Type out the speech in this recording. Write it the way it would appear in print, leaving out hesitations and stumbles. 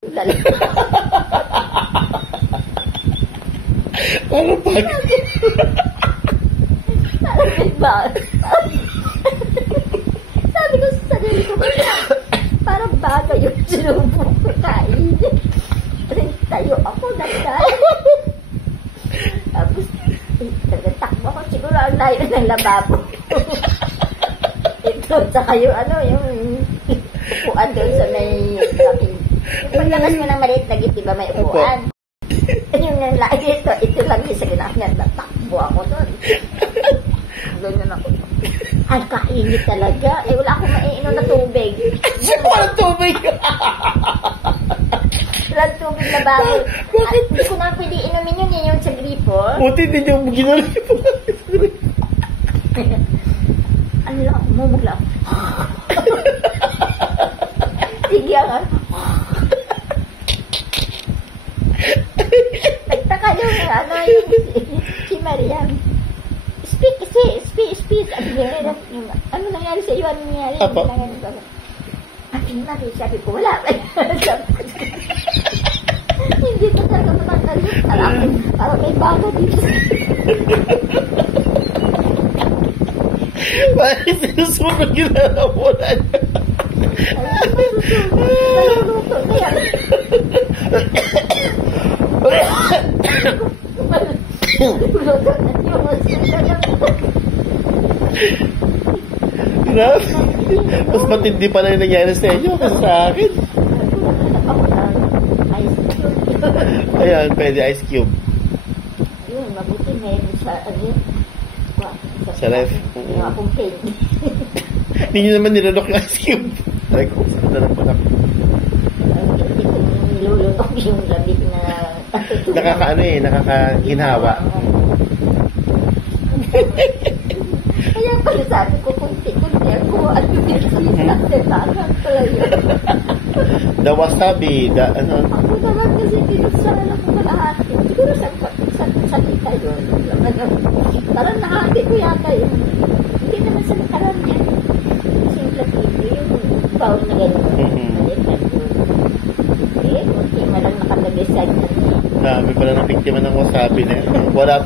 Ano pa? Sabi ko sa sarili ko, parang baga yung sinubong ko kain. Tayo ako, nagdaan. Tapos, takbo ko, siguro ang layo ng lababo. Ito, saka yung yung upuan doon sa may laping. Paglakas mo ng maliit na git, diba may upuan? Yung lagi ito lang yung sa ginakyan, natakbo ako doon. Ganyan ako. Ang kainit talaga. Wala akong maiinom na tubig. Walang tubig! Walang tubig na bawal. At hindi ko na pwede inumin yun yung sa gripo. Buti din yung ginalik po. Ano lang, umumugla. Sige nga. Nagtaka yung si Mariam. Speak. Ano nangyari sa iyo? Ano nangyari? Apo. Sabi ko, wala. Hindi ko talaga matanggal yun. Parang may bago dito. Bakit sinusunod ginalamunan niya? Naluluto na yan. Naluluto na Grabe. Mas matindi pala yung nangyari sa inyo kasi sa akin. Ayan, pwede ice cube. Yun, mabuti na yun sa Sa ref. Yung akong cake. Hindi nyo naman nilunok yung ice cube. Ay, kung saan na lang pala. Hindi ko nilulunok yung labit na nakakaginhawa. Kaya pala sabi ko, kunti-kunti ako at pinagsisasatangan pala yun. The wasabi, Ako naman kasi pinagsalan ko kalahati. Siguro sa kita yun. Parang nahati ko yata yun. Hindi naman sa nakaran yan. Simple pili yung bowl na gano'n. Kunti man lang nakadabesag na niya. Dami pala ng biktima ng wasabi na yun. Wala